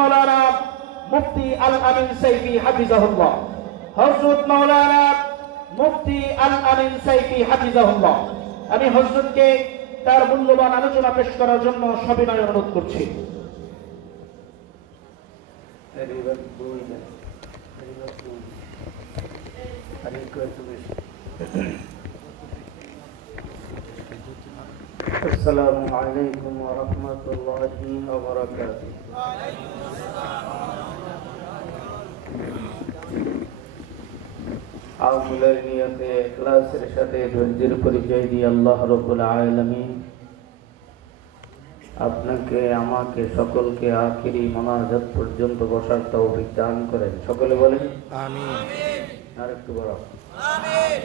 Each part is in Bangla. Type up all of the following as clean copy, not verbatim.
মাওলানা মুফতি আল আমিন সাইফি হাফিজাহুল্লাহ, হযরত মাওলানা মুফতি আল আমিন সাইফি হাফিজাহুল্লাহ। আমি হযরতকে তার মূল্যবান আলোচনা পেশ করার জন্য সবিনয় অনুরোধ করছি। আসসালামু আলাইকুম ওয়া রাহমাতুল্লাহি ওয়া বারাকাতুহু। আমলের নিয়তে ইখলাসের সাথে ধৈর্যের পরিচয় দিয়ে আল্লাহ রাব্বুল আলামিন আপনাকে আমাকে সকলকে আখিরি মোনাজাত পর্যন্ত বসার তৌফিক দান করেন। সকলে বলেন আমিন। আর একটু বড় আমিন।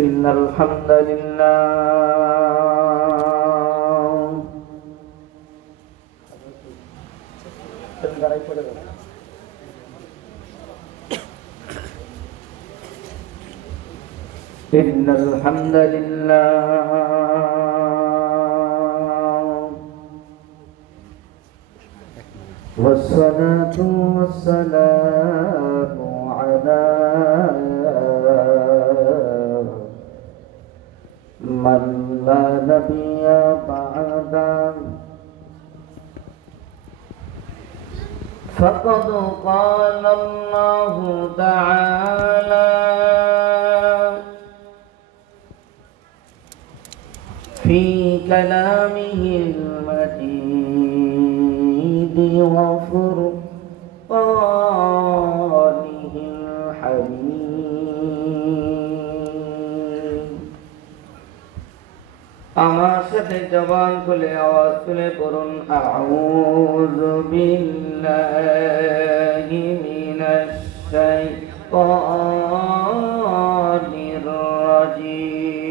ইন্নাল হামদালিল্লাহ ইন্নাল হামদালিল্লাহ والصلاة والسلام على من لا نبي بعده فقد قال الله تعالى في كلامه المجيد وفرقانه الحميد। আমার সাথে জবান খুলে আওয়াজ তুলে পড়ুন আউযু বিল্লাহি মিনাশ শাইতানির রাজীম।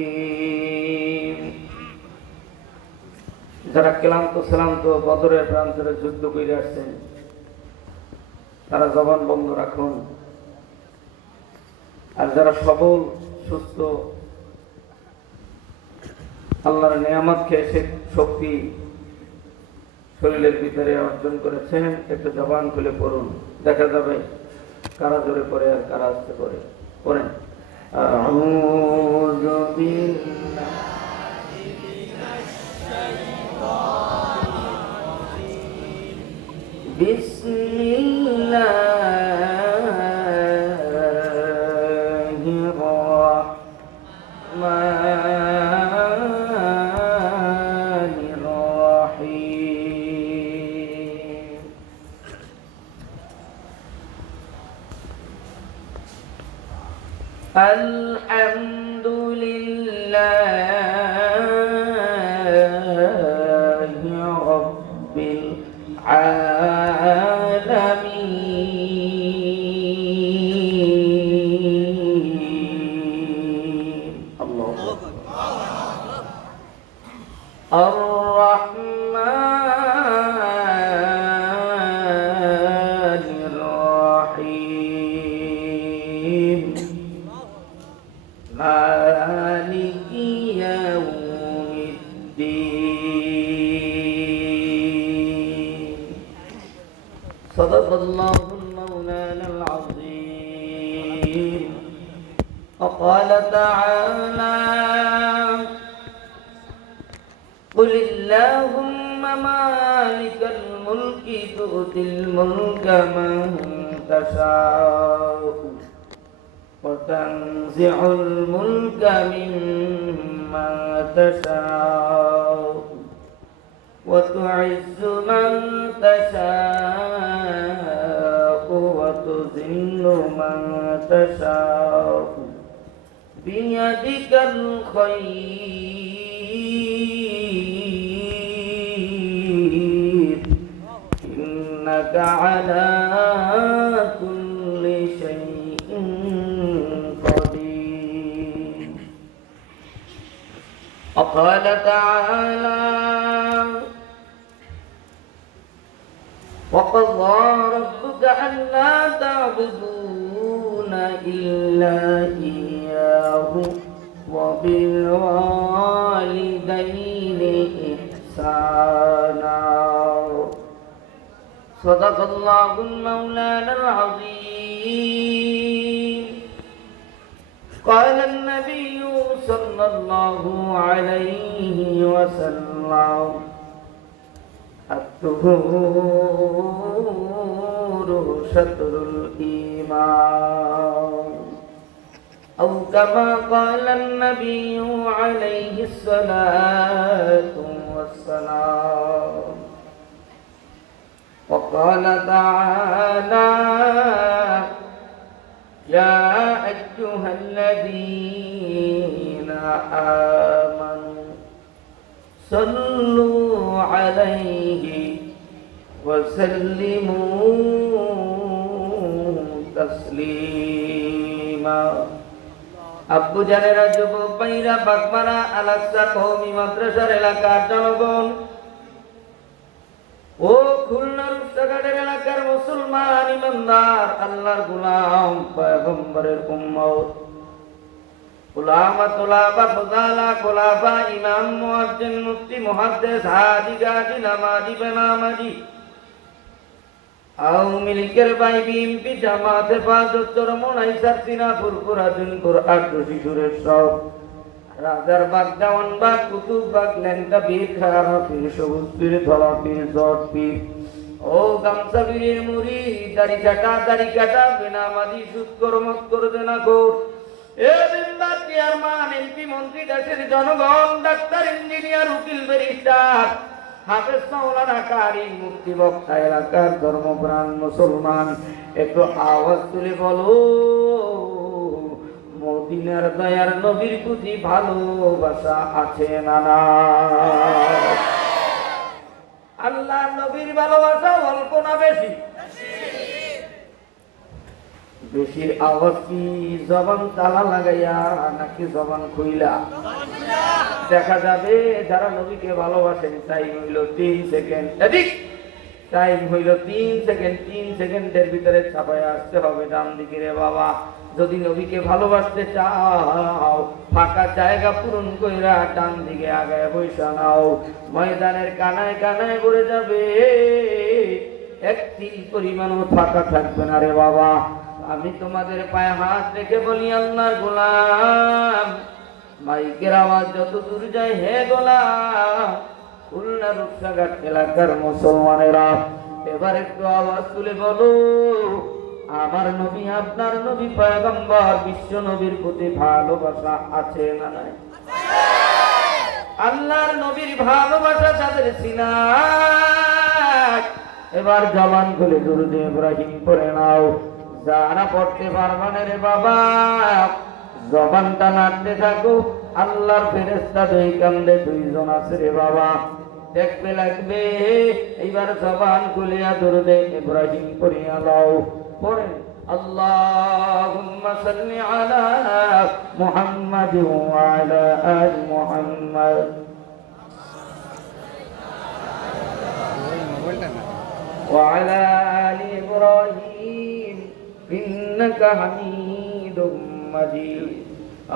যারা ক্লান্ত শ্রান্ত বদরের প্রান্তরে যুদ্ধ করে আসছেন তারা জবান বন্ধ রাখুন, আর যারা সবল সুস্থ আল্লাহর নিয়ামত খেয়ে সে শক্তি শরীরের ভিতরে অর্জন করেছেন একটু জবান খুলে পড়ুন, দেখা যাবে কারা জোরে পড়ে আর কারা আসতে পড়ে। পড়েন আউযু বিল্লাহি মিনাশ শাইতানির রাজীম বিসমিল্লাহির রাহমানির রাহিম। আলহামদুলিল্লাহি রাব্বিল আলামিন। আল্লাহু আকবার। আর-রাহমানির রাহিম মালিকি ইয়াউমিদ্দিন। সাদাকাল্লাহুল মাওলানাল আযীম। وقال تعالى قل اللهم مالك الملك تؤتي الملك من تشاء وتنزع الملك ممن تشاء وتعز من تشاء وتذل من تشاء بيدك الخير إنك على كل شيء قدير. وقال تعالى وقضى ربك ألا تعبدون إلا إياه وبالوالدين إحسانا صدق الله المولانا العظيم. قال النبي صلى الله عليه وسلم: الطهور شطر الإيمان، أو كما قال النبي عليه الصلاة والسلام. وقال تعالى: يا أيها الذين آمنوا صلوا عليه وسلموا تسليما. আব্বু জানেরা, যুবক ভাইরা, বাগমারা আলাক্সা কওমি মাদ্রাসার এলাকার জনগণ ও খুলনা রূপসাগরের এলাকার মুসলমান ইমানদার, আল্লাহর গোলাম, পয়গম্বরের উম্মত, উলামা তুলাবা ফুজালা কুলাফা ইমাম মুয়াজ্জিন মুফতি মুহাদ্দিস হাজি গাজী নামাজি বেনামাজি আওয়ামী লীগের ভাই বিএনপি জামাত হেফাজত চরমোনাই সারসিনা ফুরফুরা জুনপুর আটরশি সুরেশ্বর রাজারবাগ দেওয়ানবাগ কুতুববাগ ল্যাংটা বীর খারা পীর সবুজ পীর ধলা পীর জট পীর ও গামছা বীরের মুড়ি দাড়ি কাটা বেনামাজি সুদ কর্মত করবে না কর এ দিনদার চেয়ারম্যান এমপি মন্ত্রী দেশের জনগণ ডাক্তার ইঞ্জিনিয়ার উকিল ব্যারিস্টার হাফেজ মাওলানা কারি মুফতি বক্তা এলাকার ধর্মপ্রাণ মুসলমান, একটু আওয়াজ তুলে বলো, মদিনার দয়ার নবীর প্রতি ভালোবাসা আছে না না? আল্লাহর নবীর ভালোবাসা অল্প না বেশি? বেশির আওয়াজ কি জবান তালা লাগাইয়া নাকি জবান খুইলা? দেখা যাবে যারা নবীকে ভালোবাসেন টাইম হইল 3 সেকেন্ড, এদিক টাইম হইল 3 সেকেন্ড, 3 সেকেন্ডের ভিতরে ছাপায় আসতে হবে ডান দিকে। রে বাবা, যদি নবীকে ভালোবাসতে চাও ফাঁকা জায়গা পূরণ কইরা ডান দিকে আগায় বৈশা নাও, ময়দানের কানায় কানায় ভরে যাবে, একটি পরিমাণও ফাঁকা থাকবে না। রে বাবা, আমি তোমাদের পায়ে হাত রেখে বলি, আল্লাহর গোলাম, মাইকের আওয়াজ যত দূর যায়, হে গোলাম, খুলনা রূপসাগর এলাকার মুসলমানেরা এবার একটু আওয়াজ তুলে বলো, আমার নবী, আপনার নবী পয়গম্বর বিশ্ব নবীর প্রতি ভালোবাসা আছে না নাই? আল্লাহর নবীর ভালোবাসা যাদের সিনায়, এবার জবান খুলে দুরূদ ইব্রাহিম পড়ে নাও। যারা পড়তে পারবা না রে বাবা, জবানটা নাড়তে থাকো। আল্লাহর ফেরেশতা দুই কান্দে দুইজন আছে রে বাবা, দেখবে লাগবে। এইবার জবান খুলিয়া দুরূদ ইব্রাহিম পড়িয়া লাও। পড়েন, আল্লাহুম্মা সাল্লি আলা মুহাম্মাদ ওয়া আলা আলি মুহাম্মাদ ওয়া আলা আলি ইব্রাহিম ইন্নাকা হামিদুম মাজিদ।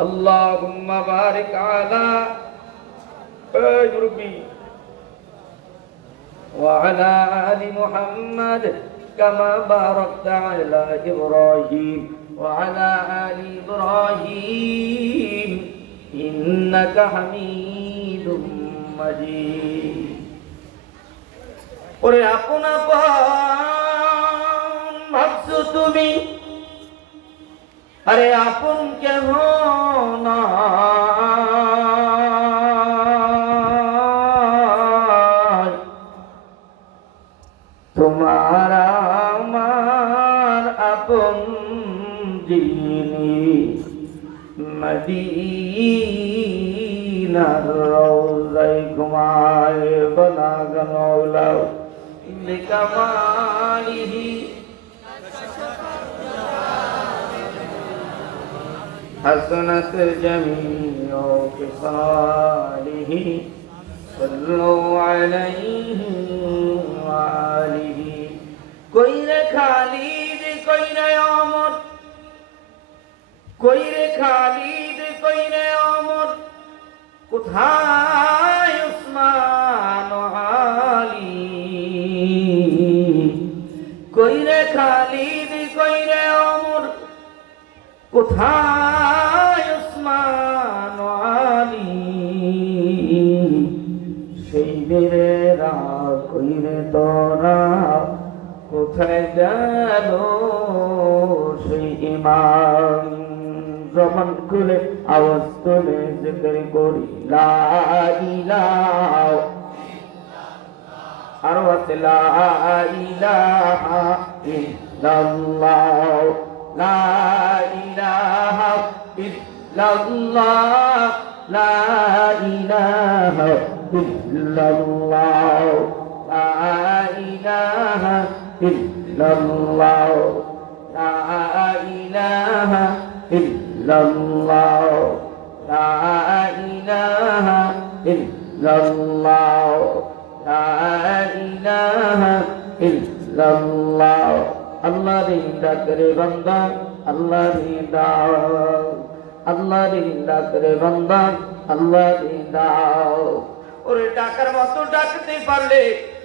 আল্লাহুম্মা বারিক আলা মুরব্বি ওয়া আলা আলি মুহাম্মাদ كما باركت على إبراهيم وعلى آل إبراهيم إنك حميد مجيد. ওরে আপন আপন ভাবছো তুমি, আরে আপন কেহ না, তোমার আমার আপন যিনি মদিনার রওজায় ঘুমায় বালাগান মাওলা বিকামালিহি হাসনাত জামিউ খিসালিহি সাল্লু আলাইহি ওয়া আলিহি। কইরে খালিদ কইরে ওমর, কইরে খালিদ কইরে ওমর, কোথায় উসমান ও আলী? কোথায় উসমান আলী, সেই বীরেরা কইরে তোরা, কোথায় গেল সেই ইমাম? জবান খুলে আওয়াজ তুলে জিকির করি লা ইলাহা, আরো আছে লা ইলাহা ইল্লাল্লাহ, লা ইলাহা ইল্লাল্লাহ, লা ইলাহা ইল্লাল্লাহ, লা ইলাহা ইল্লাল্লাহ, লা ইলাহা ইল্লাল্লাহ, লা ইলাহা ইল্লাল্লাহ, লা ইলাহা ইল্লাল্লাহ। আল্লাহ রে ডাকরে বান্দা, আল্লাহ রে দাও, আল্লাহ রে ডাকরে বান্দা, আল্লাহ রে দাও। ওরে ডাকার মতো ডাকতে পারলে,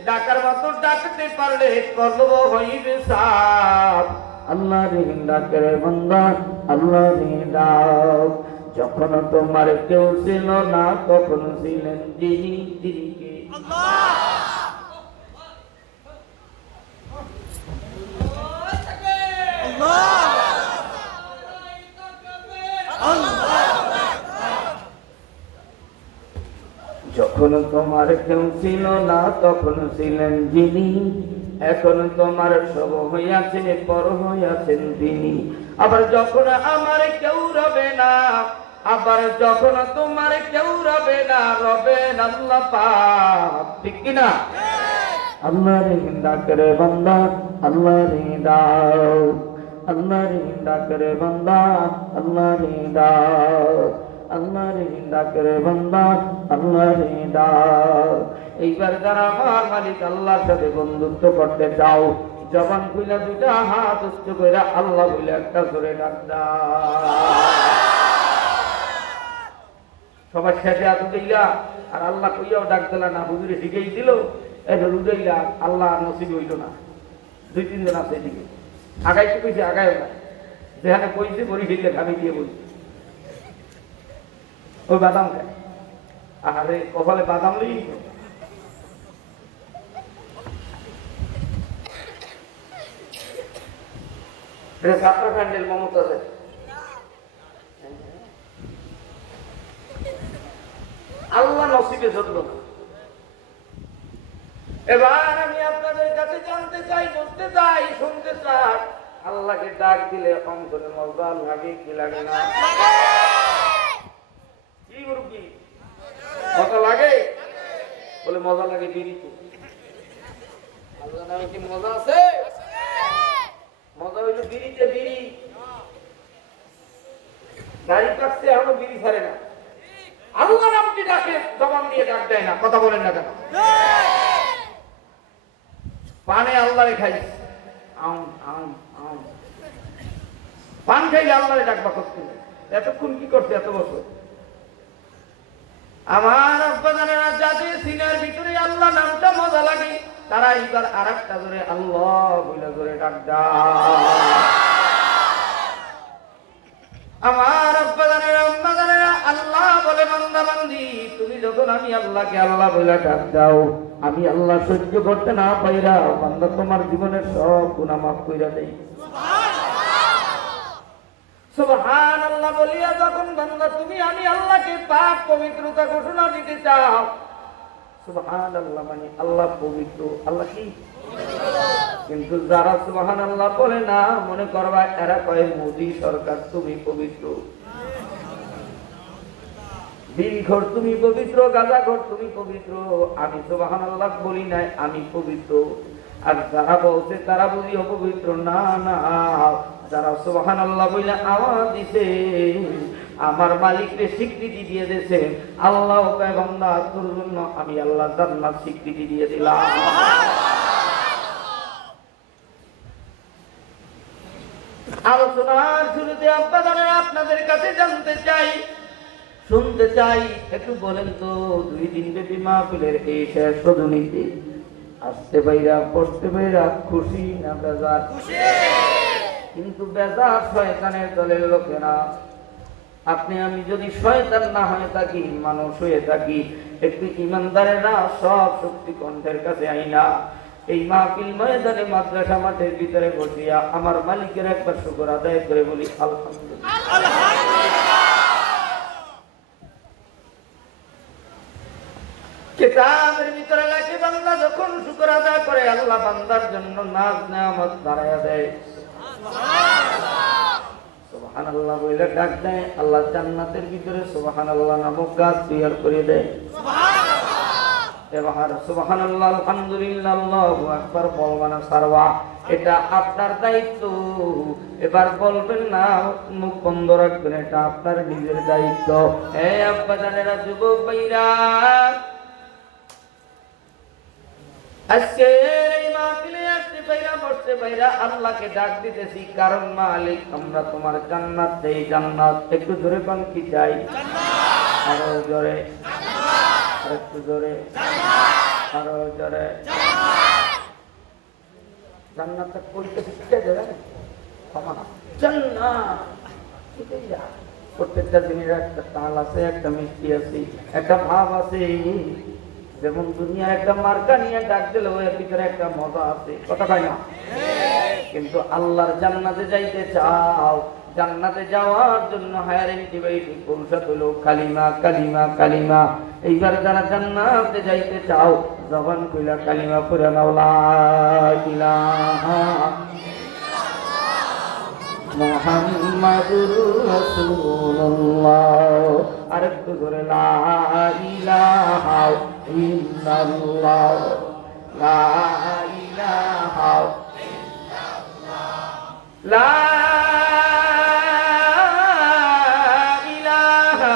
ডাকার মতো ডাকতে পারলে কলব হইবে সাফ। আল্লাহ রে ডাকরে বান্দা, আল্লাহ রে দাও। যখন তোমার কেউ ছিল না তখন ছিলেন যিনি, তিনি কে? যখন তোমার কেউ ছিল না তখন ছিলেন যিনি, এখন তোমার সব হইয়াছে পর হইয়াছেন তিনি। আবার যখন আমার কেউ রবে না, আবার যখন তোমার কেউ রবে না, রবেন আল্লাহ পাক, ঠিক কিনা? আল্লাহ রে ডাকরে বান্দা, আল্লাহ রে দাও, আল্লাহ রে ডাকরে বান্দা, আল্লাহ রে দাও, আল্লাহ রে ডাকরে বান্দা, আল্লাহ রে দাও। এইবার যারা আমার মালিক আল্লাহর সাথে বন্ধুত্ব করতে চাও, জবান খুলে দুইটা হাত উচ্চ করে আল্লাহ বলে একটা জোরে ডাক দাও। সবার শেষে এত দিলা আর আল্লাহ কইয়াও ডাক দিলা না, হুজুরে শিখেই দিল, এটা রুদাইলা, আল্লাহ নসিব হইল না। দুই তিনজন আছে এদিকে, আগাইতে কইছে আগায়ও না, যেখানে কইছে বড়ি ঢিলে ঘামি দিয়ে বলছে ওই বাদাম খায়। আরে কপালে বাদাম লই ছাত্র প্যান্ডেল মমতা আছে। আল্লাহ নসিবে জড়ল না। এবার আমি আপনাদের কাছে জানতে চাই, বুঝতে চাই, শুনতে চাই, আল্লাহকে ডাক দিলে অন্তরে মজা লাগে কি লাগে না? কি মুরগি মজা লাগে? বলে মজা লাগে বিড়িতে। আল্লাহ নামে কি মজা আছে? মজা হইল বিড়িতে। বিড়ি গাড়ি কাটছে এখনো বিড়ি ছাড়ে না। আল্লাহ নামটি ডাকে, জবান দিয়ে ডাক দেয় না। কথা বলেন না কেন? পানে আল্লাহরে খাইস, আম আম আম, পান খাইলে আল্লাহরে ডাকবা করতে। এতক্ষণ কি করছে এত বছর? আমার আব্বাজানেরা যাদের সিনার ভিতরে আল্লাহ নামটা মজা লাগে, তারা এইবার আর একটা জোরে আল্লাহ বলে জোরে ডাক দাও। আমার আব্বাজানেরা আম্মাজানেরা আল্লাহ বলে বান্দা বান্দি, তুমি যখন আমি আল্লাহকে আল্লাহ বলে ডাক দাও, আমি আল্লাহ সহ্য করতে না পাইরা বান্দা তোমার জীবনের সব গুনাহ মাফ কইরা দেই। সুবহানাল্লাহ বলিয়া যখন বান্দা তুমি আমি আল্লাহকে পাক পবিত্রতা ঘোষণা দিতে চাও, সুবহানাল্লাহ মানে আল্লাহ পবিত্র। আল্লাহ কি? কিন্তু যারা সুবহানাল্লাহ বলে না, মনে করবা এরা কয় মোদি সরকার তুমি পবিত্র, বিড়িখোর তুমি পবিত্র, গাঁজাখোর তুমি পবিত্র। আমি সুবহানাল্লাহ বলি নাই, আমি পবিত্র। আর যারা বলছে তারা বুঝি অপবিত্র। না না, যারা সুবহানাল্লাহ বলে আওয়াজ দিছে, আমার মালিককে স্বীকৃতি দিয়ে দিয়েছে। আল্লাহ কয় বান্দা তোর জন্য আমি আল্লাহ জান্নাত স্বীকৃতি দিয়ে দিলাম। আলোচনার শুরুতে আপনাদের কাছে জানতে চাই, শুনতে চাই, একটু বলেন তো 2 দিন ব্যাপী মাহফিলের এই শেষ রজনীতে আসতে পাইরা পড়তে পাইরা খুশি না বেজার? কিন্তু বেজার শয়তানের দলের লোকেরা। আপনি আমি যদি শয়তান না হয়ে থাকি, মানুষ হয়ে থাকি, একটু ইমানদারেরা সব শক্তি কণ্ঠের কাছে আইনা এই মাহফিল ময়দানে মাদ্রাসা মাঠের ভিতরে বসিয়া আমার মালিকের একবার শুকর আদায় করে বলি আলহামদুলিল্লাহ। কিতাবের ভিতরে লেখে বান্দা যখন শুকর আদায় করে আল্লাহ বান্দার জন্য নাজ নেয়ামত বাড়ায়া দেয়। সুবহানাল্লাহ বলে ডাক দেয়, আল্লাহ জান্নাতের ভিতরে সুবহানাল্লাহ নামক গাছ তৈরি করে দেয়। এবার সুবহানাল্লাহ আলহামদুলিল্লাহ আল্লাহু আকবার বলবানা সারওয়া, এটা আপনার দায়িত্ব। এবার বলবেন না, মুখ বন্ধ রাখবেন, এটা আপনার নিজের দায়িত্ব। হে আব্বা জানেরা, যুবক ভাইরা, আজকে এই মাহফিলে আসতে পাইরা বসতে পাইরা আল্লাহকে ডাক দিতেছি, কারণ মালিক আমরা তোমার জান্নাত দেই। জান্নাত একটু জোরে কোন কি চাই? আরো জোরে, আরেকটু জোরে, আরো জোরে। জান্নাতটা কইতেছি কে জানেন? জান্নাত প্রত্যেকটা জিনিসের একটা তাল আছে, একটা মিষ্টি আছে, একটা ভাব আছে। যেমন দুনিয়া একটা মার্কা নিয়ে ডাক দিলে ওর ভিতরে একটা মজা আছে, কথা কয় না? কিন্তু আল্লাহর জান্নাতে যাইতে চাও, জান্নাতে যাওয়ার জন্য হায়ার অ্যান্টিবায়োটিক ঔষধ হলো কালিমা, কালিমা, কালিমা। এইবার যারা জান্নাতে যাইতে চাও, জবান কইলা কালিমা পড়ে নাও, লা ইলাহা মুহাম্মাদুর রাসূলুল্লাহ। আরেকটু ধরে লা ইলাহা ইল্লাল্লাহ, লা ইলাহা ইল্লাল্লাহ, লা ইলাহা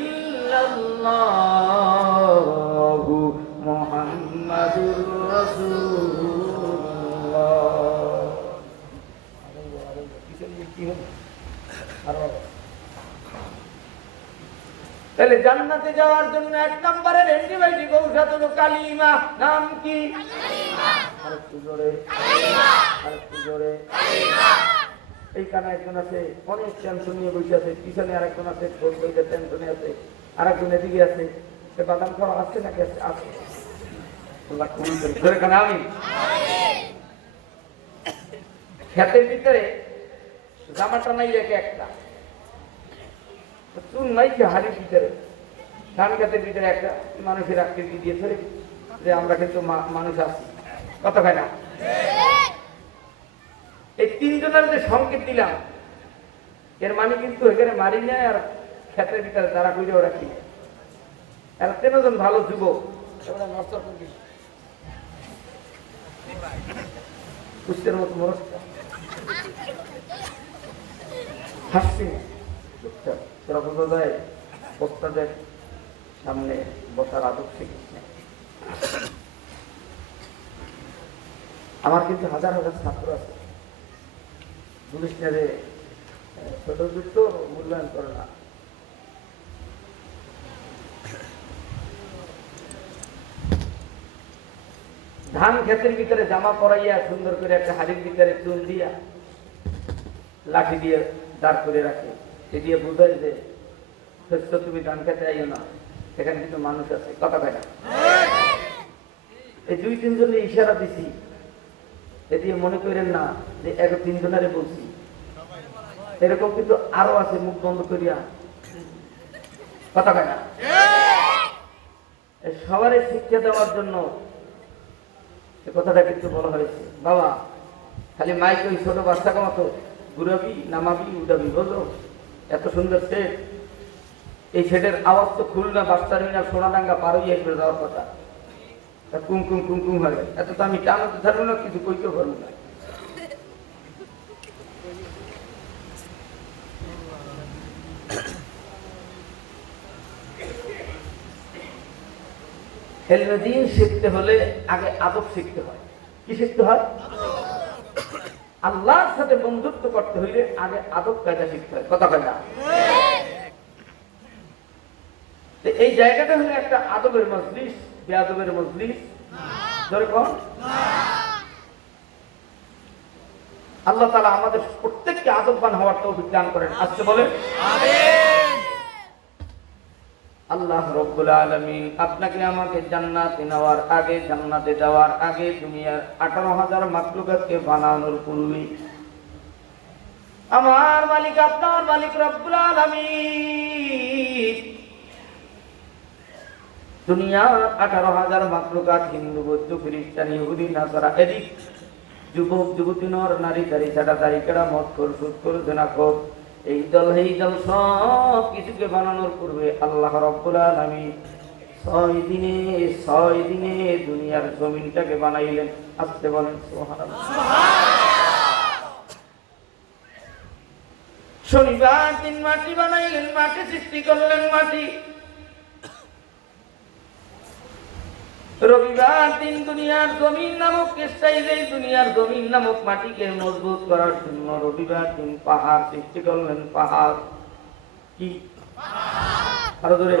ইল্লাল্লাহ মুহাম্মাদুর রাসূলুল্লাহ। তাহলে জান্নাতে যাওয়ার জন্য এক নম্বরের অ্যান্টিবায়োটিক ঔষধ হলো কালিমা। নাম কি? আরেকটু জোরে, আরেকটু জোরে। এই কানে একজন আছে অনেক টেনশন নিয়ে বসে আছে, পিছনে আরেকজন আছে টেনশনে আছে, আরেকজন এদিকে আছে। সে বাদাম খাওয়া আসছে নাকি? আছে। আমি ক্ষেতের ভিতরে জামাটা নাই রেখে একটা চুন নাই হাড়ির ভিতরে, ধান ক্ষেতের ভিতরে একটা মানুষের আকৃতি দিয়েছে যে আমরা কিন্তু মানুষ আছি, কথা হয় না? এই তিনজনের যে সংকেত দিলাম, এর মানে কিন্তু এখানে মারি নেয় আর ক্ষেতের ভিতরে তারা কইরেও রাখি। এরা তিনজন ভালো যুবক, কুষ্টের মতো মরস্তা হাসছি তোরা বোঝা যায় ওস্তাদের সামনে বসার আদব শিখিস না। আমার কিন্তু হাজার হাজার ছাত্র আছে, পুলিশ নেবে ছোট যুক্ত মূল্যায়ন করে না। ধান ক্ষেতের ভিতরে জামা পরাইয়া সুন্দর করে একটা হাড়ির ভিতরে চুন দিয়া লাঠি দিয়ে দাঁড় করে রাখে, এ দিয়ে বোঝায় যে তুমি ধান খেতে আইও না, এখানে কিন্তু মানুষ আছে, কথা কয় না? এই দুই তিনজনের ইশারা দিছি, এ দিয়ে মনে করেন না যে এক তিনজনারে বলছি, এরকম কিন্তু আরো আছে মুখ বন্ধ করিয়া, কথা কয় না? সবারই শিক্ষা দেওয়ার জন্য কথাটা কিন্তু বলা হয়েছে। বাবা খালি মাইক ওই ছোট বাচ্চাকে মতো ঘুরাবি নামাবি উঠাবি, বুঝলো? এত সুন্দর সেট, এই সেটের আওয়াজ তো খুলনা বাচ্চারিনা সোনাডাঙ্গা পার হইয়া করে যাওয়ার কথা, কুমকুম কুমকুম হয়। এত তো আমি টানাতে থাকবো না, কিছু কইতেও পারবো না। দিন শিখতে হলে আগে আদব শিখতে হয়। কি শিখতে হয়? আল্লাহর সাথে বন্ধুত্ব করতে হইলে আগে আদব কায়দা শিখতে হয়, কথা কয় না? এই জায়গাটা হলো একটা আদবের মজলিস, বেআদবের মজলিস। যেরকম আল্লাহ তাআলা আমাদের প্রত্যেককে আদববান হওয়ার তৌফিক দান করেন। আজকে বলেন আল্লাহ রব্বুল আলামিন আপনাকে আমাকে জান্নাতে নেওয়ার আগে, জান্নাতে যাওয়ার আগে দুনিয়ার 18,000 মাখলুকাতকে বানানোর পূর্বে আমার মালিক আপনার মালিক রব্বুল আলামিন দুনিয়ার 18,000 মাখলুকাত হিন্দু, বৌদ্ধ, খ্রিস্টান, ইহুদি, নাসারা এদিক যুবক যুবতী, নর নারী, দাড়ি ছাড়া, দাড়ি কাটা, মদ খোর, সুদ খোর, জেনা খোর, এই দল সব কিছুকে বানানোর পূর্বে আল্লাহ রব্বুল আলামিন 6 দিনে দুনিয়ার জমিনটাকে বানাইলেন। আসতে বলেন সুবহানাল্লাহ। শনিবার দিন মাটি বানাইলেন, মাটি সৃষ্টি করলেন মাটি। রবিবার দিন দুনিয়ার জমিন নামক স্টাইলে দুনিয়ার জমিন নামক মাটিকে মজবুত করার জন্য রবিবার দিন পাহাড় সৃষ্টি করলেন। পাহাড় কি? আরো ধরে।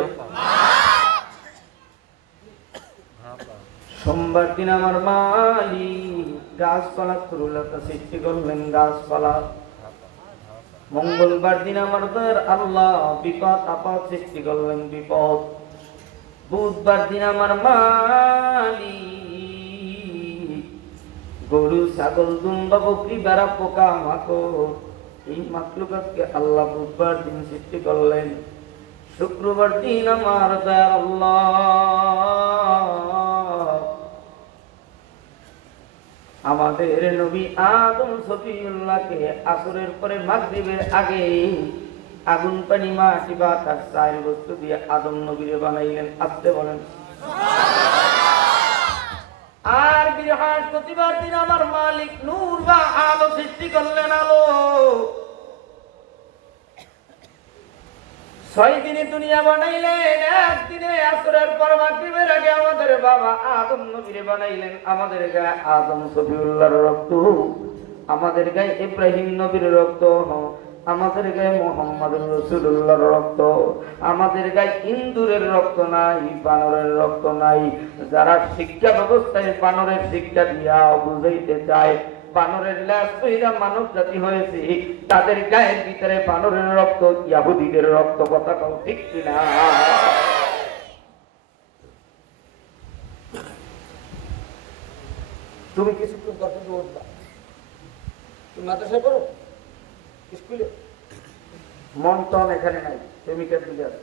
সোমবার দিন আমার মালিক গাছপালা তরুলতা সৃষ্টি করলেন, গাছপালা। মঙ্গলবার দিন আমার আল্লাহ বিপদ আপদ সৃষ্টি করলেন, বিপদ। বুধবার দিন আমার মালিক গরু, ছাগল, দুম্বা, বকরি, বেড়া, পোকা, মাকড়, এই মাখলুকাতকে আল্লাহ বুধবার দিন সৃষ্টি করলেন। শুক্রবার দিন আমার আল্লাহ আমাদের নবী আদম সফিউল্লাহকে আসরের পরে মাগরিবের আগে আগুন, পানি, মাটি, বাতাস, চার বস্তু দিয়ে আদম নবীরে বানাইলেন। আসতে বলেন। আর বৃহস্পতিবার দিন আমার মালিক নূর বা আলো সৃষ্টি করলেন, আলো। 6 দিনে দুনিয়া বানাইলেন, একদিনে আসরের পর মাগরিবের আগে আমাদের বাবা আদম নবীরে বানাইলেন। আমাদের গায়ে আদম সফিউল্লাহর রক্ত, আমাদের গায়ে ইব্রাহিম নবীর রক্ত, আমাদের গায়ে মোহাম্মদ রাসূলুল্লাহর রক্ত, আমাদের গায়ে ইন্দুরের রক্ত নাই, বানরের রক্ত নাই। যারা শিক্ষা ব্যবস্থায় বানরের শিক্ষা দিয়া বুঝাইতে চায় বানরের ল্যাস পইরা মানব জাতি হয়েছে, তাদের গায়ের ভিতরে বানরের রক্ত, ইহুদিদের রক্ত। কথা কও ঠিক কিনা? তুমি কিছু করতে উঠবা, তুমি মাদ্রাসায় পড়ো, স্কুলে মন টন এখানে নাই, প্রেমিকার দিকে আছে।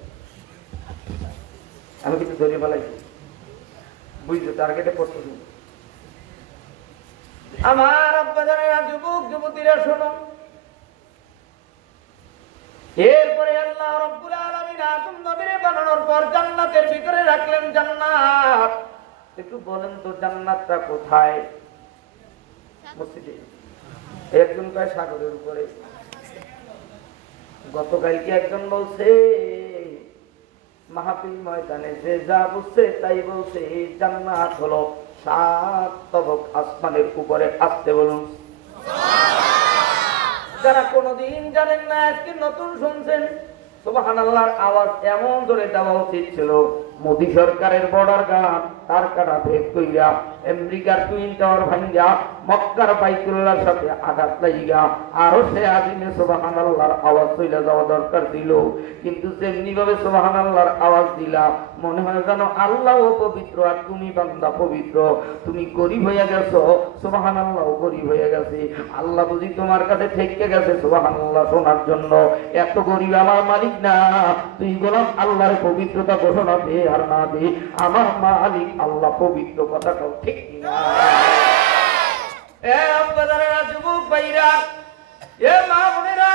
আমি কিছু ধরে ফেলাইছি, বুঝছো? টার্গেটে পড়তে আমার আব্বাজানেরা, যুবক যুবতীরা শোনো। এরপরে আল্লাহ রাব্বুল আলামিন আদম নবীরে বানানোর পর জান্নাতের ভিতরে রাখলেন। জান্নাত, একটু বলেন তো জান্নাতটা কোথায়? মসজিদে। একজন কয় সাগরের উপরে। গতকালকে একজন বলছে মাহফিল ময়দানে, যে যা বুঝছে তাই বলছে, এই জান্নাত হলো 7 তবক আসমানের উপরে। আসতে বলুন। যারা কোনদিন জানেন না, আজকে নতুন শুনছেন, সুবহানাল্লাহর আওয়াজ এমন জোরে দেওয়া উচিত ছিল মোদী সরকারের বর্ডার গান তার কাটা ভেদ কইরা, আমেরিকার টুইন টাওয়ার ভাঙ্গা, মক্কার বাইতুল্লাহর সাথে আঘাত লাগিয়া আরো সে আজিমে সুবহানাল্লাহর আওয়াজ চলে যাওয়া দরকার ছিল। কিন্তু যেমনি ভাবে সুবহানাল্লাহর আওয়াজ দিলা, মনে হয় যেন আল্লাহও পবিত্র আর তুমি বান্দা পবিত্র। তুমি গরিব হয়ে গেছো, সুবহানাল্লাহ গরিব হয়ে গেছে। আল্লাহ বুঝি তোমার কাছে ঠেকে গেছে সুবহানাল্লাহ শোনার জন্য। এত গরিব আমার মালিক না, তুই গোলাম আল্লাহর পবিত্রতা ঘোষণা দে আর না দে, আমার মালিক আল্লাহ পবিত্র। কথাটাও ঠিক না? যুবক ভাইরা, এ মা বোনেরা,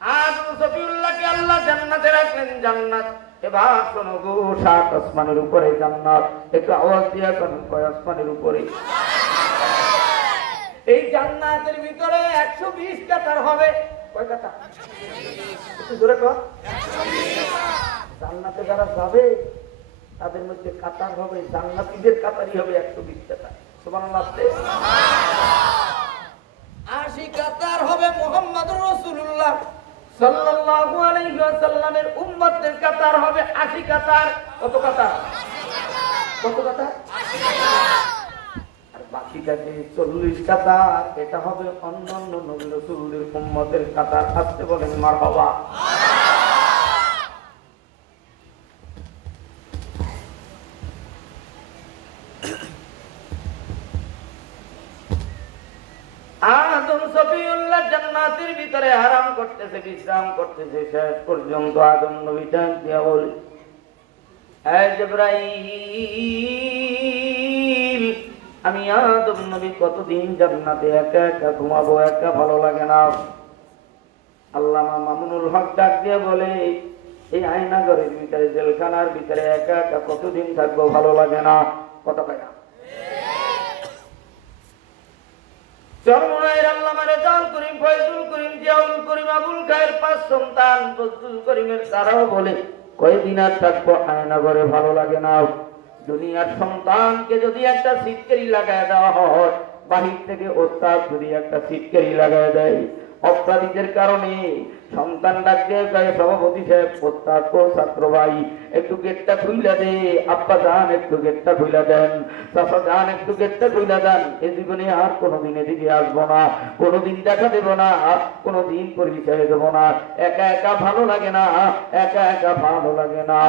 আদম সফিউল্লাহকে আল্লাহ জান্নাতে রাখলেন। জান্নাত, এবার শোনো গো, 7 আসমানের উপরে জান্নাত। একটু আওয়াজ দিয়া কারণ কয় আসমানের উপরে। এই জান্নাতের ভিতরে 120 কাতার হবে। কয় কাতার? একটু জোরে কর। জান্নাতে যারা যাবে তাদের মধ্যে কাতার হবে, জান্নাতীদের কাতারই হবে 120 কাতার। সুবহানাল্লাহ। 80 কাতার হবে মুহাম্মদুর রাসূলুল্লাহ সাল্লাল্লাহু আলাইহি ওয়াসাল্লামের উম্মতের কাতার হবে 80 কাতার। কত কাতার? কত কাতার? 80 কাতার। আর বাকি ঠিক আছে 40 কাতার, এটা হবে অন্যান্য নবী রাসূলদের উম্মতের কাতার। আসতে বলেন মারহাবা। আদম সফিউল্লাহ জান্নাতের ভিতরে আরাম করতেছে, বিশ্রাম করতেছে। শেষ পর্যন্ত আদম নবী ডাক দিয়া বলে, হে জিবরাইল, আমি আদম নবী কতদিন জান্নাতে একা একা ঘুমাবো, একা ভালো লাগে না। আল্লামা মামুনুল হক ডাক দিয়ে বলে, এই আয়নাঘরের ভিতরে, জেলখানার ভিতরে একা একা কতদিন থাকবো, ভালো লাগে না। কত পায় না চরমনায়ের আল্লামা রেজাউল করিম, ফয়জুল করিম, জিয়াউল করিম, আবুল খায়ের 5 সন্তান ফজলুল করিমের তারাও বলে, কয়দিন আর থাকবো আয়নাঘরে, ভালো লাগে না। দুনিয়ার সন্তানকে যদি একটা সিটকেরি লাগায় দেওয়া হয়, বাহির থেকে ওস্তাদ যদি একটা সিটকেরি লাগায় দেয়, অপরাধীদের কারণে সন্তান ডাক দিয়ে গায়ে, সভাপতি সাহেব, ওস্তাদ ও ছাত্র ভাই একটু গেটটা খুইলা দে, আব্বা যান একটু গেটটা খুইলা দেন, চাচা যান একটু গেটটা খুইলা দেন। এ জীবনে আর কোনোদিন এদিকে আসবো না, কোনোদিন দেখা দেবো না, কোনোদিন পরিচয় দেবো না। একা একা ভালো লাগে না, একা একা ভালো লাগে না।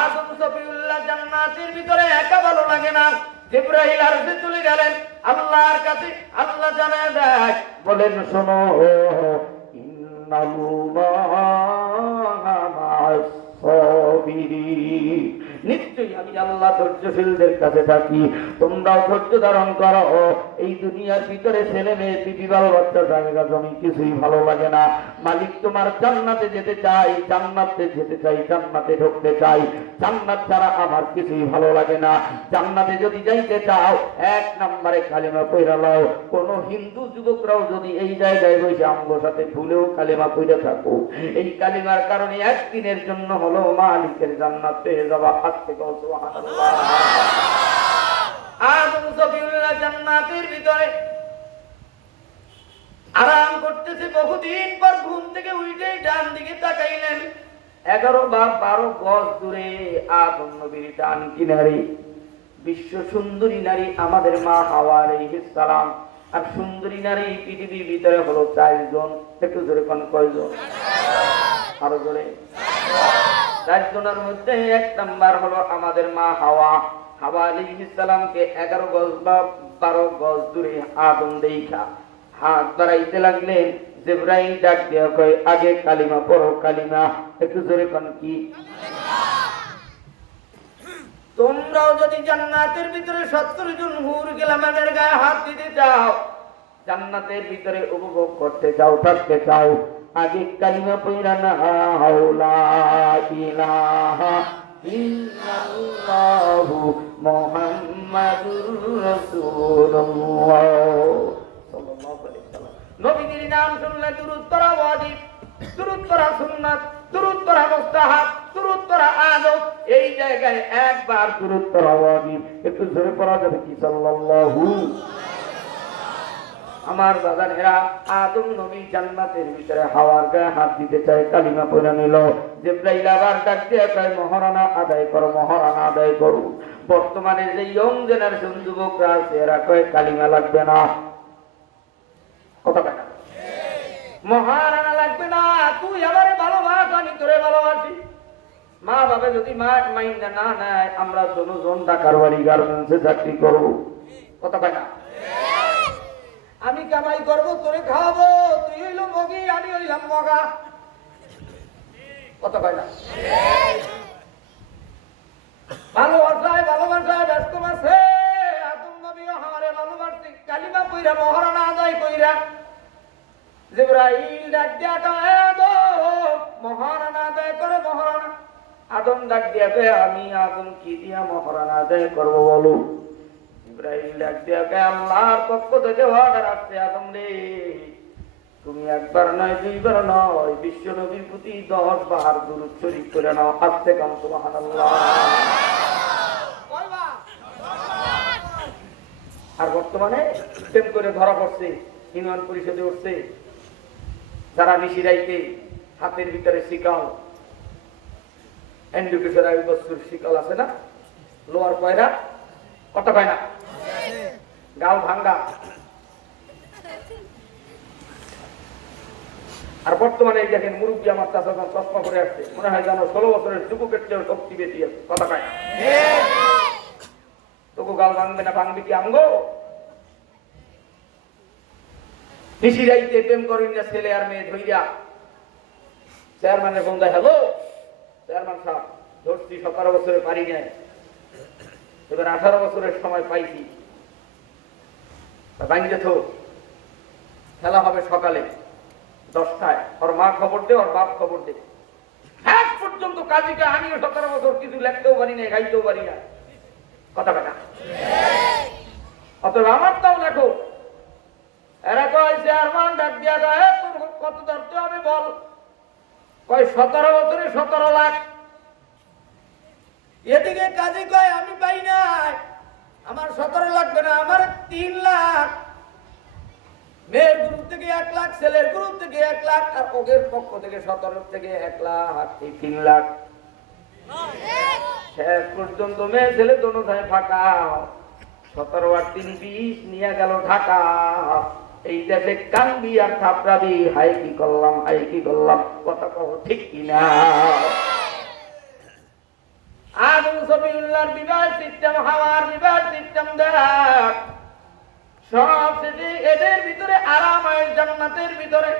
আদম সফিউল্লাহ জান্নাতের ভিতরে একা ভালো লাগে না। জিবরাইল আরশে চলে গেলেন আল্লাহর কাছে। আল্লাহ জানায় দেয়, বলেন শোনো, ইন্নাল্লাহা মা'আস সাবিরিন, নিশ্চয়ই আমি আল্লাহ ধৈর্যশীলদের কাছে থাকি, তোমরাও ধৈর্য ধারণ করো। এই দুনিয়ার ভিতরে ছেলে মেয়ে, বিবি, বাল বাচ্চা, জায়গা জমি কিছুই ভালো লাগে না। মালিক তোমার জান্নাতে যেতে চাই, জান্নাতে যেতে চাই, জান্নাতে ঢুকতে চাই, জান্নাত ছাড়া আমার কিছুই ভালো লাগে না। জান্নাতে যদি যাইতে চাও, 1 নম্বরে কালিমা পড়া লও। কোন হিন্দু যুবকরাও যদি এই জায়গায় বসে আমগোর সাথে ভুলেও কালিমা পড়ে থাকো, এই কালিমার কারণে একদিনের জন্য হলো মালিকের জান্নাত পেয়ে যাবা। সুবহানাল্লাহ। আদম সফিউল্লাহ জান্নাতের ভিতরে আরাম করতেছে। বহুদিন পর ঘুম থেকে উঠে ডান দিকে তাকাইলেন, 11 বা 12 গজ দূরে আদম নবীর ডান কিনারে বিশ্ব সুন্দরী নারী আমাদের মা হাওয়া আলাইহিস সালাম। আর সুন্দরী নারী পৃথিবীর ভিতরে হলো 4 জন। একটু জোরে কোন কয়জন? আরো জোরে। 4 জনের মধ্যে 1 নাম্বার হলো আমাদের মা হাওয়া। হাওয়া আলাইহিস সালামকে 11 গজ বা 12 গজ দূরে আদম দেখা হাত বাড়াইতে লাগলেন। জিবরাইল ডাক দিয়া কয়, আগে কালিমা পড়ো, কালিমা। একটু জোরে কোন কি? তোমরাও যদি জান্নাতের ভিতরে 70 জন হুর গেলামের গায়ে হাত দিতে চাও, জান্নাতের ভিতরে উপভোগ করতে চাও, থাকতে চাও, আগে কালিমা পড়া না, লা ইলাহা ইল্লাল্লাহু মুহাম্মাদুর রাসূলুল্লাহ সাল্লাল্লাহু আলাইহি ওয়াসাল্লাম। নবীর নাম শুনলে দুরূদ পড়া ওয়াজিব, দুরূদ পড়া সুন্নাত, দুরূদ পড়া মুস্তাহাব, দুরূদ পড়া আদব। এই জায়গায় একবার দুরূদ পড়া ওয়াজিব। একটু জোরে পড়া যাবে কি? সাল্লাল্লাহু। আমার বাজানেরা, আদম নবী জান্নাতের ভিতরে হাওয়ার গায়ে হাত দিতে চায়, কালিমা পড়ে নিল। জিবরাইল আবার ডাক দিয়ে কয়, মহারানা আদায় করো, মহারানা আদায় করো। বর্তমানে যে ইয়ং জেনারেশন যুবকরা আছে, এরা কয় কালিমা লাগবে না। কথা কয় না? মহারানা লাগবে না, তুই আমারে ভালোবাস, আমি তোরে ভালোবাসি। মা বাবা যদি মাইন্ডা না নেয়, আমরা দুজন ঢাকার বাড়ি গার্মেন্টসে চাকরি করবো। কথা কয় না? আমি কামাই করবো, তোরে খাওয়াবো, তুই হইল মগি, আমি হইলাম মগা। কত কয় না? ভালোবাসায় ভালোবাসায় ব্যস্ত আছে। আদম নবীও আমারে ভালোবাসছে, কালিমা কইরা, মহারানা আদায় কইরা। জিবরাইল ডাক দিয়া কয়, আদম মহারানা আদায় করে, মহারানা। আদম ডাক দিয়া কয়, আমি আদম কি দিয়া মহারানা আদায় করবো বলো? ইব্রাহিম ডাক দিয়া কয়, আল্লাহর পক্ষ থেকে অর্ডার আসছে, আদম রে, তুমি একবার নয়, 2 বার নয়, বিশ্ব নবীর প্রতি 10 বার দুরূদ শরীফ করে নাও। আসতে কাম সুবহানাল্লাহ। আর বর্তমানে প্রেম করে ধরা পড়ছে, ইউনিয়ন পরিষদে উঠছে, যারা নিশিরাইতে হাতের ভিতরে শিকাল, এন্ডুকেশন বস্তুর শিকাল আছে না, লোয়ার পয়রা, কত পায় না, গাও ভাঙ্গা। আর বর্তমানে এই দেখেন মুরব্বী আমার চাচা চশমা করে আসছে, মনে হয় জানো 16 বছরের যুবকের চেয়ে শক্তি বেশি আছে, কথা কয় না? তবু গাল ভাঙবে না, ভাঙবে কি আঙ্গো? নিশিরাইতে প্রেম করেন না ছেলে আর মেয়ে ধইরা চেয়ারম্যানের বন্ধা, হ্যালো চেয়ারম্যান সাহেব, ধরছি 17 বছরে পারি নাই, এবার 18 বছরের সময় পাইছি, বাইরে তো খেলা হবে সকালে 10টায়, ওর মা খবর দে, ওর বাপ খবর দে। আজ পর্যন্ত কাজীকে আমিও 17 বছর কিছু লেখতেও পারি না, গাইতেও পারি না, কথা বলে না। অতএব আমার তাও লেখো। এরা কয় চেয়ারম্যান ডাক দিয়া কয় তোর কত ধরতে হবে বল, কয় 17 বছরে 17 লাখ। এদিকে কাজী কয় আমি পাই নাই, আমার 17 লাগবে না, আমার 3 লাখ। মেয়ের গ্রুপ থেকে 1 লাখ, ছেলের গ্রুপ থেকে 1 লাখ, আর ওদের পক্ষ থেকে 17 থেকে 1 লাখ, এই 3 লাখ। শেষ পর্যন্ত মেয়ে ছেলে দোনোটায় ফাঁকা, 17 আর 3 20 নিয়ে গেল ঢাকা। এই দেশে কান্দি আর থাপড়াবি, হাই কি করলাম, হাই কি করলাম, কথা কহ ঠিক কিনা? আদম সফিউল্লাহর বিবাহ সিস্টেম, হাওয়ার বিবাহ সিস্টেম দেখ, সব শেষে এদের ভিতরে আরাম হয় জান্নাতের ভিতরে।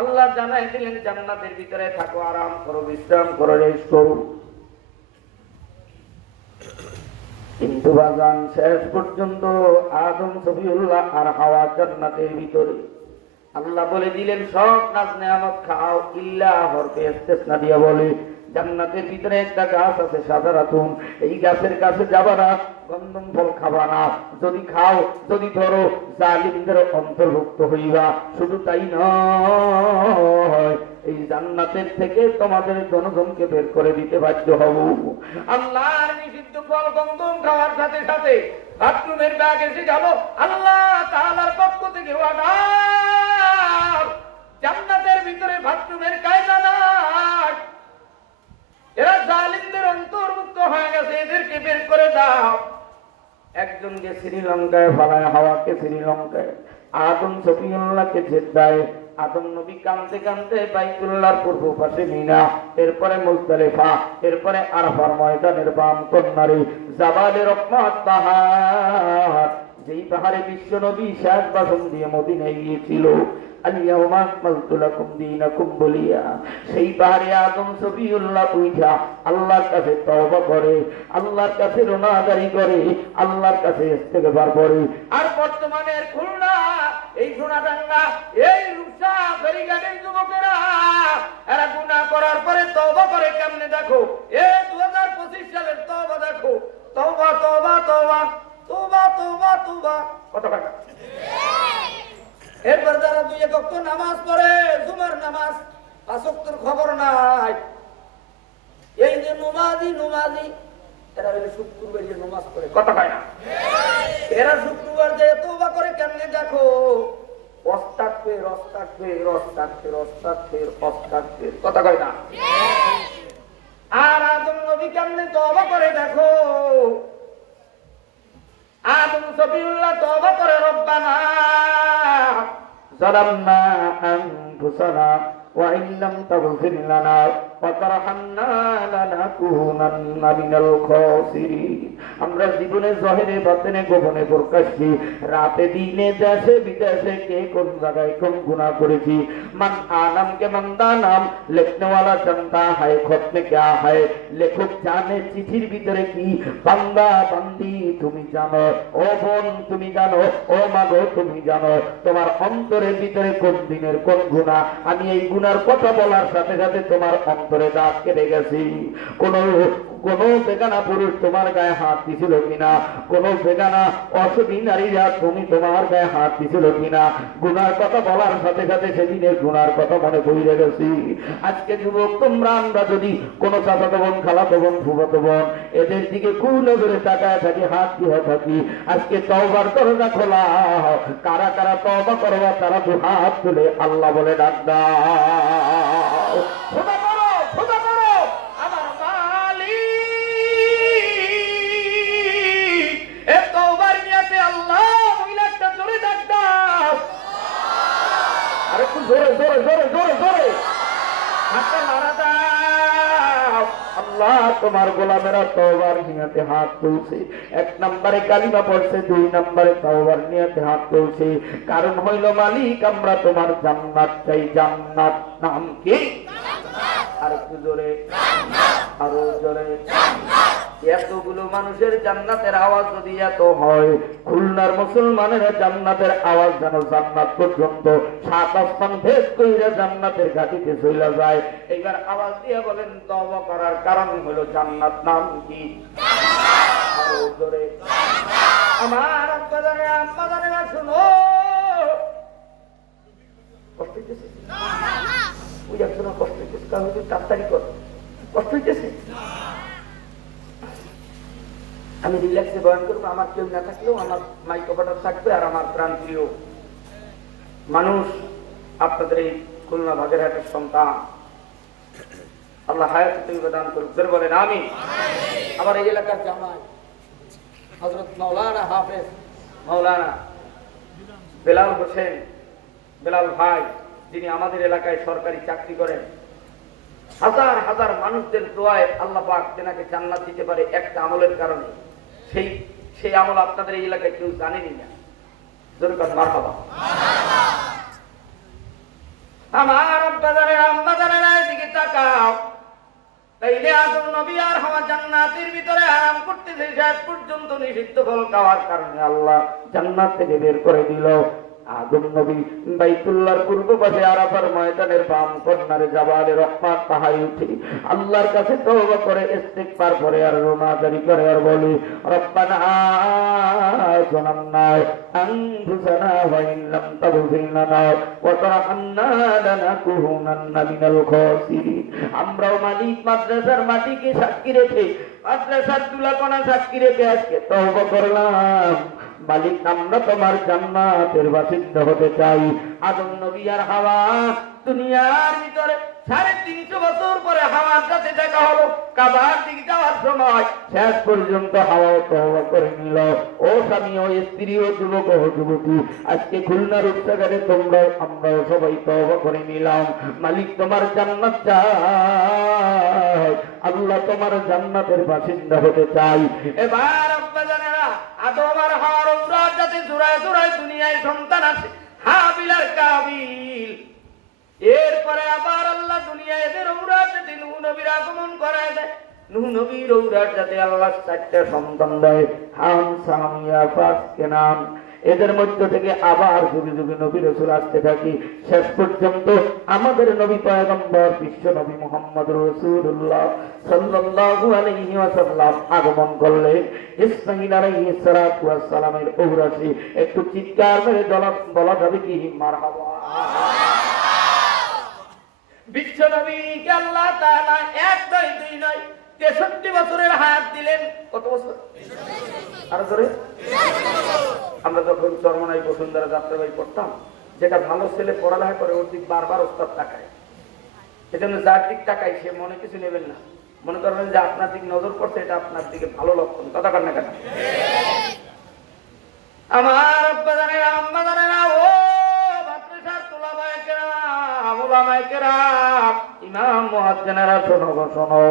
আল্লাহ জানাই দিলেন জান্নাতের ভিতরে থাকো, আরাম করো, বিশ্রাম করো, রেস্ট করো। কিন্তু বাগান শেষ পর্যন্ত আদম সফিউল্লাহ আর হাওয়া জান্নাতের ভিতরে। আল্লাহ বলে দিলেন সব নাজ নেয়ামত খাও, ইল্লা হরফে ইস্তেসনা দিয়া বলে জান্নাতের ভিতরে একটা গাছ আছে সাদা রাতুন, এই গাছের কাছে যাবা না, গন্ধম ফল খাবা না, যদি খাও, যদি ধরো জালিমদের অন্তর্ভুক্ত হইবা। শুধু তাই নয়, এই জান্নাতের থেকে তোমাদের জনগণকে বের করে দিতে বাধ্য হব। আল্লাহর নিষিদ্ধ ফল গন্ধম খাওয়ার সাথে সাথে বাথরুমের ব্যাগ এসে যাব, আল্লাহ তাআলার পক্ষ থেকে ওয়াদা, জান্নাতের ভিতরে বাথরুমের কায়দা নাই, এরা জালিমদের অন্তর্ভুক্ত হয়ে গেছে, এদেরকে বের করে দাও। একজনকে শ্রীলঙ্কায় ফালায়, হাওয়াকে শ্রীলঙ্কায়, আদম সফিউল্লাহকে জেদ্দায়। আদম নবী কাঁদতে কাঁদতে বাইতুল্লাহর পূর্ব পাশে মিনা, এরপরে মুজদালিফা, এরপরে আরাফার ময়দানের বাম কর্নারে জাবালে রহমত পাহাড়, যেই পাহাড়ে বিশ্ব নবী শেষ ভাষণ দিয়ে মদিনায় গিয়েছিল, আল-ইয়াওমা আকমালতু লাকুম দীনাকুম বলিয়া, সেই পাহাড়ে আদম সফিউল্লাহ উঠা আল্লাহর কাছে তওবা করে, আল্লাহর কাছে রোনাদারি করে, আল্লাহর কাছে ইস্তেগফার করে। আর বর্তমানের খুলনা, এই সোনাডাঙ্গা, এই রূপসা ফেরিঘাটের যুবকেরা, এরা গুনাহ করার পরে তওবা করে কেমনে দেখো, এই 2025 সালের তওবা দেখো, তওবা তওবা তওবা তওবা তওবা তওবা, কত টাকা। এরপর যারা 2 ওয়াক্ত নামাজ পড়ে, জুমার নামাজ 5 ওয়াক্তের খবর নাই, এই যে নমাজি এরা বলে শুক্রবার যে নামাজ পড়ে, কথা কয় না? এরা শুক্রবার যে তওবা করে কেমনে দেখো, অস্তাগফির অস্তাগফির অস্তাগফির অস্তাগফির অস্তাগফির, কথা কয় না? আর আদম নবী কেমনে তওবা করে দেখো, আদম সফিউল্লাহ তওবা করে রব্বানা যালামনা আনফুসানা ওয়া ইন লাম তাগফির লানা ওয়া তারহামনা লানাকুনান্না মিনাল খাসিরিন। আমরা জীবনে জহিরে বাতিনে গোপনে প্রকাশ্যে রাতে দিনে দেশে বিদেশে কে কোন জায়গায় কোন গুনাহ করেছি, মান আনাম কে মন্দা নাম লিখনে वाला জানতা है खुद में क्या है, লেখক জানে চিঠির ভিতরে কি, বান্দা বান্দি তুমি জানো, ও বোন তুমি জানো, ও মাগো তুমি জানো তোমার অন্তরের ভিতরে কোন দিনের কোন গুনাহ। আমি এই গুনার কথা বলার সাথে সাথে তোমার অন্তরে দাগ কেটে গেছি। কোন বেগানা পুরুষ তোমার গায়ে হাত দিছিল কিনা, কোন বেগানা অসুখী নারীরা তুমি তোমার গায়ে হাত দিছিল কিনা, গুনার কথা বলার সাথে সাথে সেদিনের গুনার কথা মনে পড়ে গেছি। আজকে যুবক তোমরা, আমরা যদি কোন চাচাতো বোন, খালাতো বোন, ফুফাতো বোন এদের দিকে কুনজরে তাকায় থাকি, হাত দিয়ে থাকি, আজকে তওবার দরজা খোলা, কারা কারা তওবা করবা তারা 2 হাত তুলে আল্লাহ বলে ডাক দাও। খোদা করো, খোদা করো, আমার মালিক, এ তওবার নিয়তে আল্লাহ মহিলা জোরে জোরে জোরে জোরে হাতটা নাড়া দাও। আল্লাহ তোমার গোলামেরা তওবার নিয়তে হাত তুলছে, 1 নম্বরে কালিমা পড়ছে, 2 নম্বরে তওবার নিয়তে হাত তুলছে। কারণ হইল মালিক আমরা তোমার জান্নাত চাই। জান্নাত নাম কি? আর একটু জোরে, আরো জোরে। এতগুলো মানুষের জান্নাতের আওয়াজ যদি এত হয়, খুলনার মুসলমানের জান্নাতের আওয়াজ যেন জান্নাত পর্যন্ত 7 আসমান ভেদ কইরা জান্নাতের ঘাটিতে চলে যায়। এবার আওয়াজ দিয়ে বলেন তওবা করার কারণ হলো জান্নাত নাম কি? আরো জোরে। আমার আব্বাজানে আম্মাজানেরা শুনো, কষ্ট হইতেছে? ওই একজনের কষ্ট হইতেছে, কারণ তাড়াতাড়ি কর, কষ্ট হইতেছে। আমি রিল্যাক্সে বয়ান করবো, আমার কেউ না থাকলেও আমার মাইক অপারেটর থাকবে আর আমার প্রাণ প্রিয় মানুষ আপনাদের এই খুলনা বাগেরহাটের সন্তান, আল্লাহ হায়াত তৈরি দান করুক। বলেন আমি। আমার এই এলাকার জামাই হযরত মাওলানা হাফেজ মাওলানা বেলাল হোসেন, বেলাল ভাই, যিনি আমাদের এলাকায় সরকারি চাকরি করেন, হাজার হাজার মানুষদের দোয়ায় আল্লাহ পাক তেনাকে জান্নাত দিতে পারে একটা আমলের কারণে। সেই আমল আপনাদের এই এলাকায় কেউ জানেনই না। জোরকার মারহাবা। আমার আম্মাজানেরা এদিকে তাকাও, তাইলে আদম নবী আর হাওয়া জান্নাতের ভিতরে আরাম করতেছে, শেষ পর্যন্ত নিষিদ্ধ ফল খাওয়ার কারণে আল্লাহ জান্নাত থেকে বের করে দিল। আদম নবী বাইতুল্লাহর পূর্ব পাশে আরাফার ময়দানের বাম কর্নারে জাবালে রহমাত পাহাড়ে উঠে আল্লাহর কাছে তওবা করে ইস্তিগফার করে আর রোনাজারি করে আর বলে, রব্বানা যালামনা আনফুসানা ওয়া ইন লাম তাগফির লানা ওয়া তারহামনা লানাকুনান্না মিনাল খাসিরিন। আমরাও মালিক মাদ্রাসার মাটিকে সাক্ষী রেখে, মাদ্রাসার তুলাকণা সাক্ষী রেখে আজকে তওবা করলাম। মালিক আমরা তোমার জান্নাতের বাসিন্দা হতে চাই। আদম নবী আর হাওয়া দুনিয়ার ভিতরে 350 বছর পরে হাওয়ার সাথে দেখা হলো। কাবার দিকে যাওয়ার সময় শেষ পর্যন্ত হাওয়া তওবা করে নিল। ও স্বামী, ও স্ত্রী, ও যুবক, ও যুবতী, আজকে খুলনার উচ্চাগারে তোমরা আমরাও সবাই তওবা করে নিলাম। মালিক তোমার জান্নাত চাই, আল্লাহ তোমার জান্নাতের বাসিন্দা হতে চাই। এবার আব্বাজানেরা আদম আর হাওয়ার উমরার যাতে জোড়ায় জোড়ায় দুনিয়ায় সন্তান আছে, হাবিল আর কাবিল। এরপরে আবার আল্লাহ দুনিয়ায় এদের উমরার যাতে নূহ নবীর আগমন করায় দেয়। নূহ নবীর উমরার যাতে আল্লাহ 4টা সন্তান দেয়, হাম, সাম, ইয়াফাস, কেনান। এদের মধ্য থেকে আবার যুগে যুগে নবী রাসূল আসতে থাকি। শেষ পর্যন্ত আমাদের নবী পয়গম্বর বিশ্ব নবী মুহাম্মদ রাসূলুল্লাহ সাল্লাল্লাহু আলাইহি ওয়াসাল্লাম আগমন করলেন। ইসমাঈল আলাইহিস সালাতু ওয়াস সালামের ঔরাসে একটু চিৎকার মেরে বলা যাবে কি মারহাবা। বিশ্ব নবীকে আল্লাহ তাআলা 1 নয় 2 নয় 63 বছরের হায়াত দিলেন। কত বছর? আর ধরে আমরা যখন চরমনাই বসুন্ধরা যাত্রাবাড়ি পড়তাম, যেটা ভালো ছেলে পড়ালেখা করে ওর দিক বারবার ওস্তাদ তাকায়। এজন্য যার দিক তাকায় সে মনে কিছু নেবেন না, মনে করবেন যে আপনার দিক নজর পড়ছে, এটা আপনার দিকে ভালো লক্ষণ। কথা কার না কেনা? আমার আব্বাজানেরা আম্মাজানেরা, ও মাদ্রাসার তোলাবায়ে কেরাম, ওলামায়ে কেরাম, ইমাম মুয়াজ্জিনেরা, শোনো গো শোনো।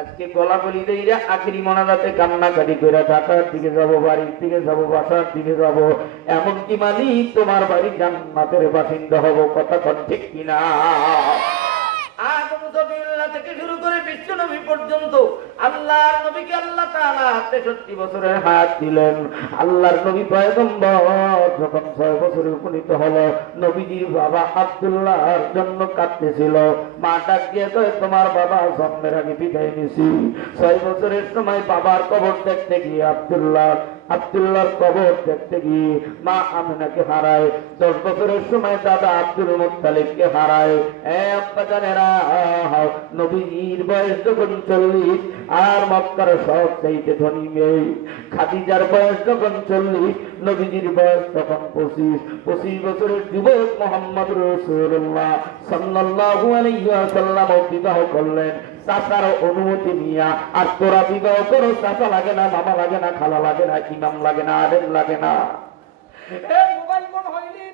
আজকে গলাগলি দেইরা আখেরি মোনাজাতে কান্নাকাটি করে ঢাকার দিকে যাব, বাড়ির দিকে যাব, বাসার দিকে যাব, এমনকি মালিক তোমার বাড়ি জান্নাতের বাসিন্দা হব। কথা কোন ঠিক কিনা? আদম সফিউল্লাহ থেকে শুরু করে বিশ্ব নবী পর্যন্ত আল্লাহর নবীকে আল্লাহ তাআলা 63 বছরের হায়াত দিলেন। আল্লাহর নবী পয়গম্বর যখন 6 বছরে উপনীত হলো, নবীজির বাবা আব্দুল্লাহর জন্য কাঁদতেছিল। মা ডাক দিয়ে কয়, তোমার বাবা জন্মের আগে বিদায় নিছি। 6 বছরের সময় বাবার কবর দেখতে গিয়ে আব্দুল্লাহর কবর দেখতে গিয়ে মা আমিনাকে হারায়। 10 বছরের সময় দাদা আব্দুল মুত্তালিবকে হারায়। আব্বাজানেরা, নবীর বয়স যখন 40 আর মক্কার সবচাইতে ধনী মেয়ে খাদিজার বয়স যখন 40, নবীজির বয়স তখন 25 বছরের যুবক মুহাম্মদ রাসূলুল্লাহ সাল্লাল্লাহু আলাইহি ওয়াসাল্লাম বিবাহ করলেন চাচার অনুমতি নিয়া। আর তোরা বিবাহ করো, চাচা লাগে না, মামা লাগে না, খালা লাগে না, ইমাম লাগে না, আলেম লাগে না। মোবাইল ফোন হইলি